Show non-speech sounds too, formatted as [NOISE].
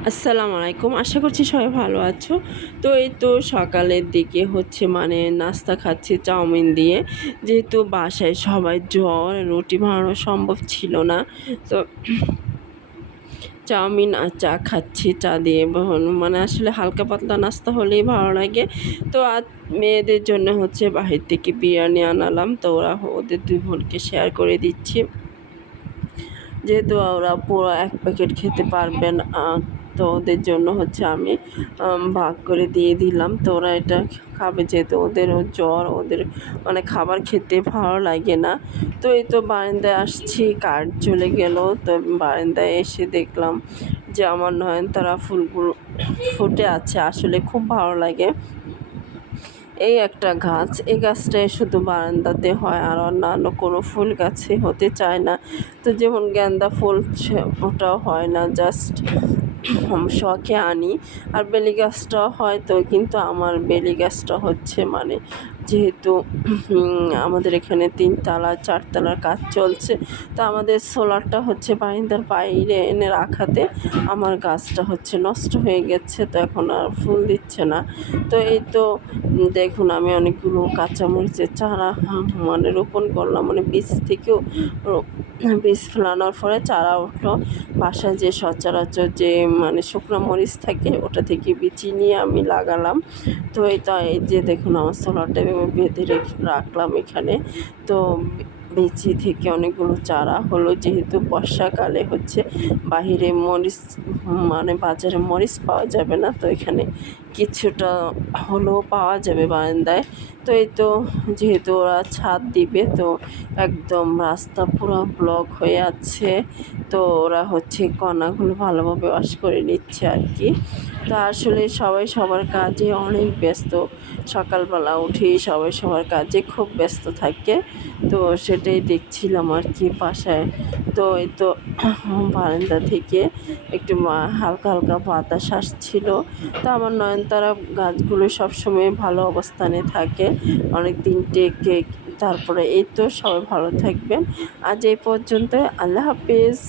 আসসালামু আলাইকুম। আশা করছি সবাই ভালো আছো। তো এই তো সকালের দিকে হচ্ছে মানে নাস্তা খাচ্ছি চাউমিন দিয়ে। যেহেতু বাসায় সবাই জ্বর, রুটি বানানো সম্ভব ছিল না। তো চাউমিন আর চা খাচ্ছি, চা দিয়ে। মানে আসলে হালকা পাতলা নাস্তা হলেই ভালো লাগে। তো আর মেয়েদের জন্য হচ্ছে বাহির থেকে বিরিয়ানি আনালাম। তো ওরা ওদের দুই বোনকে শেয়ার করে দিচ্ছি। যেহেতু ওরা পুরো এক প্যাকেট খেতে পারবেন তো ওদের জন্য হচ্ছে আমি ভাগ করে দিয়ে দিলাম। তো ওরা এটা খাবে যেহেতু ওদের জ্বর, ওদের মানে খাবার খেতে ভালো লাগে না। তো এই তো বারান্দায় আসছি কার্ড চলে গেল। তো বারান্দায় এসে দেখলাম যে আমার নয়নতারা ফুলগুলো ফুটে আছে, আসলে খুব ভালো লাগে। এই একটা গাছ, এই গাছটাই শুধু বারান্দাতে হয়, আর অন্যান্য কোনো ফুল গাছে হতে চায় না। তো যেমন গেন্দা ফুল ওটাও হয় না, জাস্ট শখে আনি। আর বেলি গাছটাও হয় তো কিন্তু আমার বেলি গাছটা হচ্ছে মানে যেহেতু আমাদের এখানে তিনতলা, চারতলার কাজ চলছে, তো আমাদের সোলারটা হচ্ছে বারিন্দার বাইরে এনে রাখাতে আমার গাছটা হচ্ছে নষ্ট হয়ে গেছে, তো এখন আর ফুল দিচ্ছে না। তো এই তো দেখুন আমি অনেকগুলো কাঁচামরিচের চারা মানে রোপণ করলাম মানে বীজ থেকেও বীজ ফেলানোর পরে চারা উঠল। বাসায় যে সচরাচর যে মানে শুকনো মরিচ থাকে, ওটা থেকে বিচি নিয়ে আমি লাগালাম। তো এটা এই যে দেখুন, আমার সোলারটা আমি বেঁধে রেখে রাখলাম এখানে। তো বিচি থেকে অনেকগুলো চারা হলো, যেহেতু বর্ষাকালে হচ্ছে বাহিরে মরিচ মানে বাজারে মরিচ পাওয়া যাবে না, তো এখানে কিছুটা হলেও পাওয়া যাবে বারান্দায়। তো এই তো যেহেতু ওরা ছাদ দিবে, তো একদম রাস্তা পুরো ব্লক হয়ে আছে, তো ওরা হচ্ছে কণাগুলো ভালোভাবে ওয়াশ করে নিচ্ছে আর কি। তো আসলে সবাই সবার কাজে অনেক ব্যস্ত। সকালবেলা উঠেই সবাই সবার কাজে খুব ব্যস্ত থাকে। তো সেটাই দেখছিলাম আর কি বাসায়। তো এই তো [CLEARS THROAT] বারান্দা থেকে একটু হালকা হালকা বাতাস আসছিল। তো আমার নয়নতারা গাছগুলো সবসময় ভালো অবস্থানে থাকে। অনেক দিন টেকে তারপরে এই তো সবাই ভালো থাকবেন। আজ এই পর্যন্ত আল্লাহ হাফিজ।